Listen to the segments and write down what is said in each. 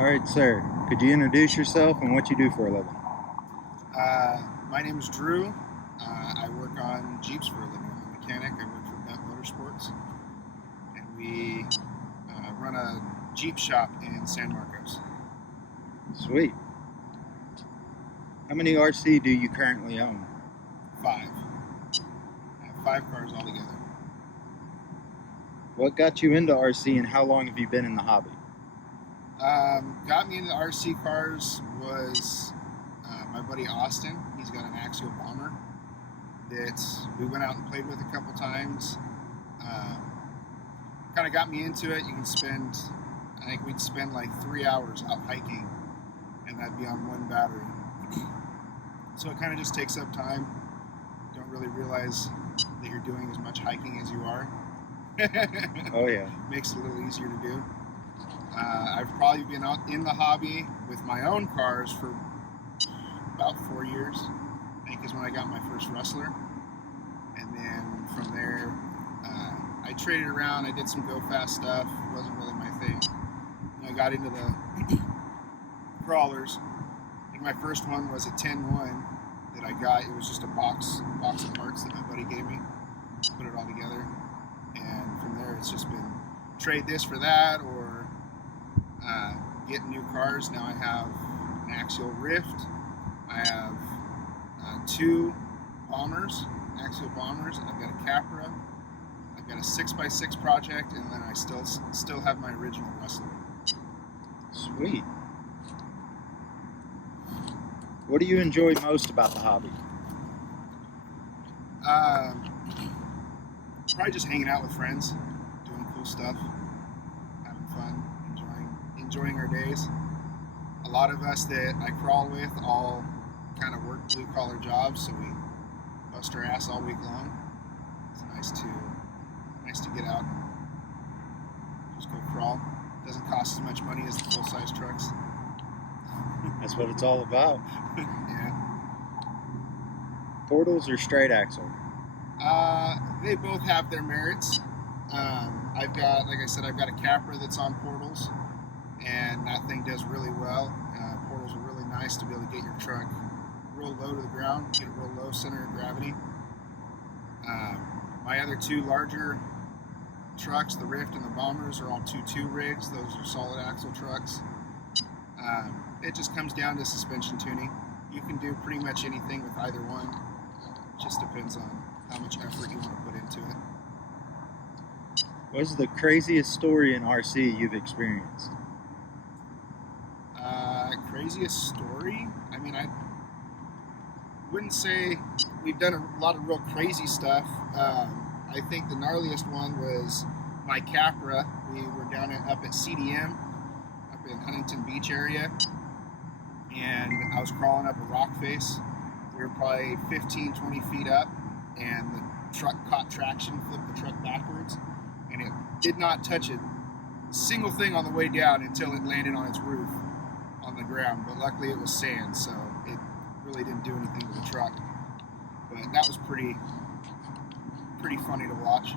All right, sir. Could you introduce yourself and what you do for a living? My name is Drew. I work on Jeeps for a living. I'm a mechanic. I work for Bent Motorsports. And we run a Jeep shop in San Marcos. Sweet. How many RC do you currently own? 5. I have 5 cars altogether. What got you into RC and how long have you been in the hobby? Got me into RC cars was my buddy Austin. He's got an axial bomber that we went out and played with a couple times. Kind of got me into it. I think we'd spend like 3 hours out hiking, and that'd be on one battery. So it kind of just takes up time. Don't really realize that you're doing as much hiking as you are. Oh yeah. Makes it a little easier to do. I've probably been out in the hobby with my own cars for about 4 years. I think is when I got my first Rustler. And then from there, I traded around. I did some go-fast stuff. It wasn't really my thing. And I got into the crawlers. I think my first one was a 10-1 that I got. It was just a box of parts that my buddy gave me. Put it all together. And from there, it's just been trade this for that or get new cars. Now I have an axial ryft. I have 2 bombers, axial bombers. I've got a Capra. I've got a 6x6 project, and then I still have my original Rustler. Sweet. What do you enjoy most about the hobby? Probably just hanging out with friends, doing cool stuff, having fun, enjoying our days. A lot of us that I crawl with all kind of work blue-collar jobs, so we bust our ass all week long. It's nice to get out and just go crawl. Doesn't cost as much money as the full-size trucks. That's what it's all about. Yeah. Portals or straight axle? They both have their merits. I've got a Capra that's on portals, and that thing does really well. Portals are really nice to be able to get your truck real low to the ground, get it real low center of gravity. My other 2 larger trucks, the Ryft and the Bombers, are all 2.2 rigs. Those are solid axle trucks. It just comes down to suspension tuning. You can do pretty much anything with either one. It just depends on how much effort you want to put into it. What's the craziest story in RC you've experienced? Craziest story? I mean, I wouldn't say we've done a lot of real crazy stuff. I think the gnarliest one was my Capra. We were up at CDM, up in Huntington Beach area, and I was crawling up a rock face. We were probably 15, 20 feet up, and the truck caught traction, flipped the truck backwards, and it did not touch a single thing on the way down until it landed on its roof on the ground. But luckily it was sand, so it really didn't do anything to the truck. But that was pretty funny to watch.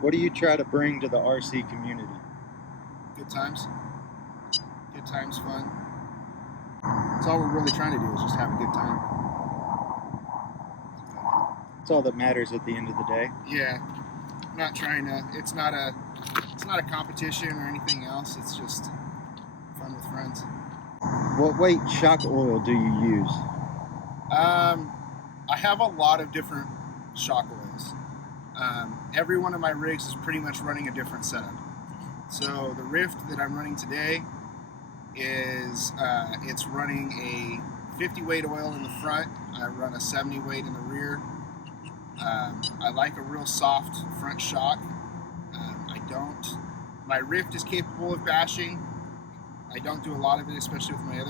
What do you try to bring to the RC community? Good times, fun. That's all we're really trying to do is just have a good time. That's all that matters at the end of the day. Yeah, I'm not trying to. It's not a competition or anything else. It's just fun with friends. What weight shock oil do you use? I have a lot of different shock oils. Every one of my rigs is pretty much running a different setup. So the Ryft that I'm running today is it's running a 50 weight oil in the front. I run a 70 weight in the rear. I like a real soft front shock. My Ryft is capable of bashing. I don't do a lot of it, especially with my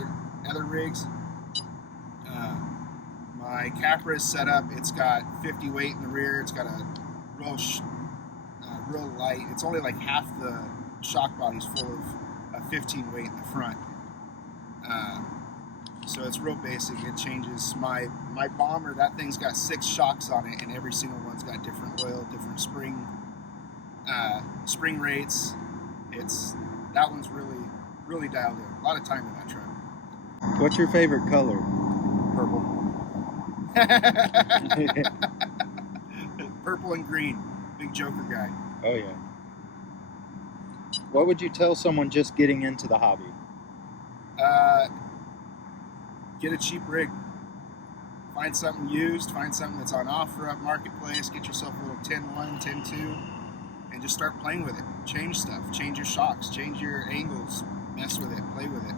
other rigs. My Capra is set up. It's got 50 weight in the rear. It's got a real light. It's only like half the shock body's full of a 15 weight in the front. So it's real basic. It changes. My bomber, that thing's got 6 shocks on it, and every single one's got different oil, different spring rates. that one's really dialed in. A lot of time in that truck. What's your favorite color? Purple. Purple and green. Big Joker guy. Oh yeah. What would you tell someone just getting into the hobby? Get a cheap rig. Find something used. Find something that's on offer up marketplace. Get yourself a little 10-1, 10-2, and just start playing with it. Change stuff. Change your shocks. Change your angles. Mess with it. Play with it.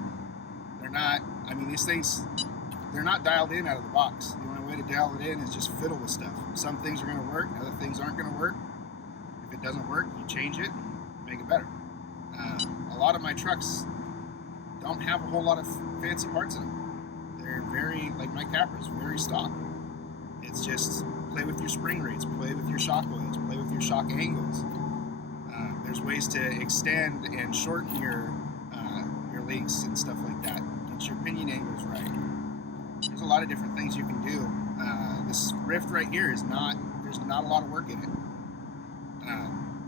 They're not. I mean, these things. They're not dialed in out of the box. The only way to dial it in is just fiddle with stuff. Some things are going to work. Other things aren't going to work. If it doesn't work, you change it and make it better. A lot of my trucks don't have a whole lot of fancy parts in them. They're very, like my Capra's, very stock. It's just play with your spring rates, play with your shock oils, play with your shock angles. There's ways to extend and shorten your links and stuff like that. Get your pinion angles right. There's a lot of different things you can do. This Ryft right here is not, there's not a lot of work in it.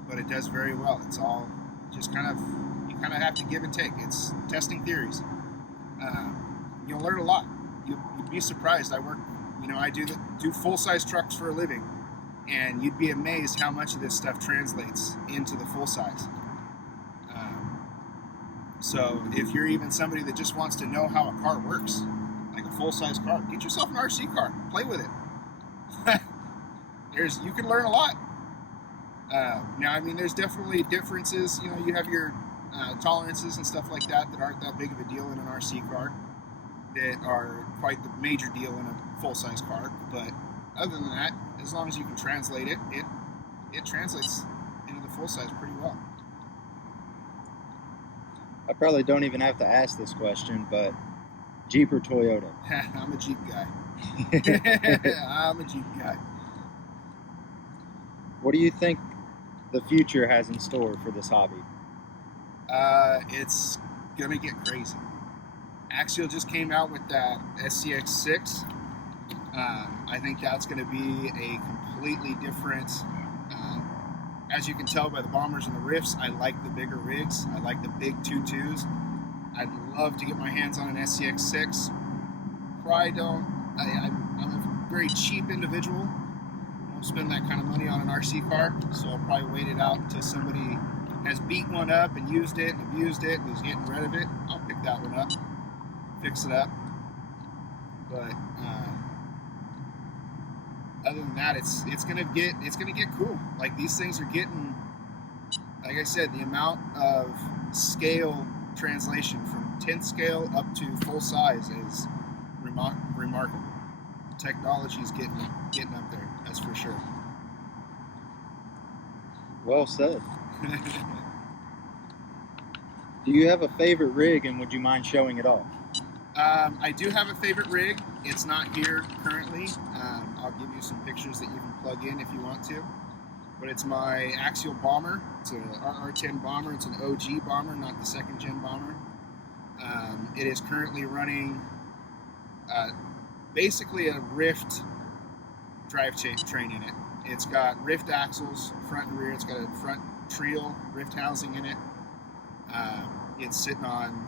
But it does very well. It's all just you kind of have to give and take. It's testing theories. You'll learn a lot. You'd be surprised. I do full-size trucks for a living, and you'd be amazed how much of this stuff translates into the full-size. So if you're even somebody that just wants to know how a car works, like a full-size car, get yourself an RC car. Play with it. You can learn a lot. Now, I mean, there's definitely differences. You have your tolerances and stuff like that aren't that big of a deal in an RC car, that are quite the major deal in a full-size car. But other than that, as long as you can translate it, it translates into the full-size pretty well. I probably don't even have to ask this question, but Jeep or Toyota? I'm a Jeep guy. I'm a Jeep guy. What do you think the future has in store for this hobby? It's gonna get crazy. Axial just came out with that SCX6. I think that's gonna be a completely different. As you can tell by the Bombers and the Ryfts, I like the bigger rigs. I like the big 2.2s. I'd love to get my hands on an SCX6. Probably don't. I'm a very cheap individual. I won't spend that kind of money on an RC car, so I'll probably wait it out until somebody has beat one up and used it and abused it and is getting rid of it. I'll pick that one up, fix it up. But other than that, it's gonna get cool. Like, these things are getting, like I said, the amount of scale translation from 10th scale up to full size is remarkable. Technology is getting up there, that's for sure. Well said. Do you have a favorite rig, and would you mind showing it off? I do have a favorite rig. It's not here currently. I'll give you some pictures that you can plug in if you want to. But it's my Axial Bomber. It's an RR10 bomber. It's an OG bomber, not the second gen bomber. It is currently running basically a Ryft drivetrain in it. It's got Ryft axles, front and rear. It's got a front Trial Ryft housing in it. It's sitting on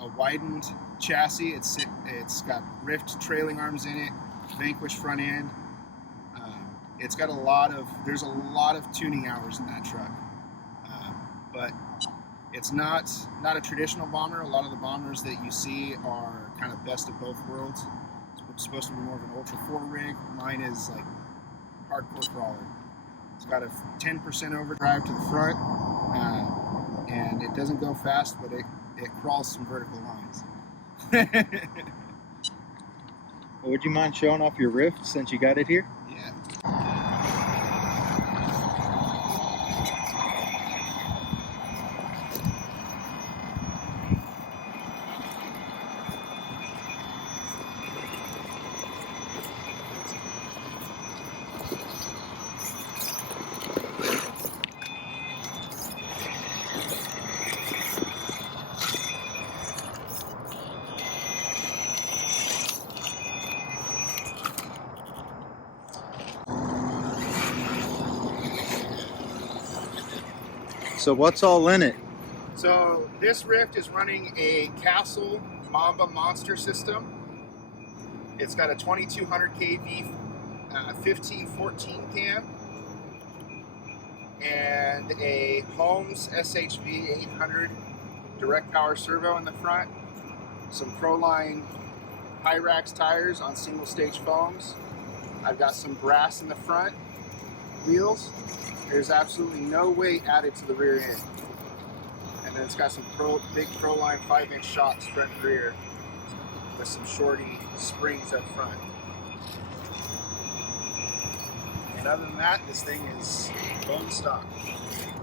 a widened chassis. It's got Ryft trailing arms in it, Vanquish front end. It's got there's a lot of tuning hours in that truck. But it's not a traditional bomber. A lot of the bombers that you see are kind of best of both worlds. It's supposed to be more of an Ultra 4 rig. Mine is like hardcore crawler. It's got a 10% overdrive to the front, and it doesn't go fast, but it crawls some vertical lines. Well, would you mind showing off your Ryft since you got it here? Yeah. So what's all in it? So this Ryft is running a Castle Mamba Monster system. It's got a 2200 kV 1514 cam and a Holmes SHV 800 direct power servo in the front, some Proline Hyrax tires on single stage foams. I've got some brass in the front wheels. There's absolutely no weight added to the rear end. And then it's got some big Proline 5-inch shocks front and rear with some shorty springs up front. And other than that, this thing is bone stock.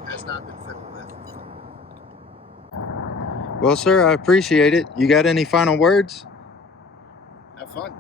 Has not been fiddled with. Well, sir, I appreciate it. You got any final words? Have fun.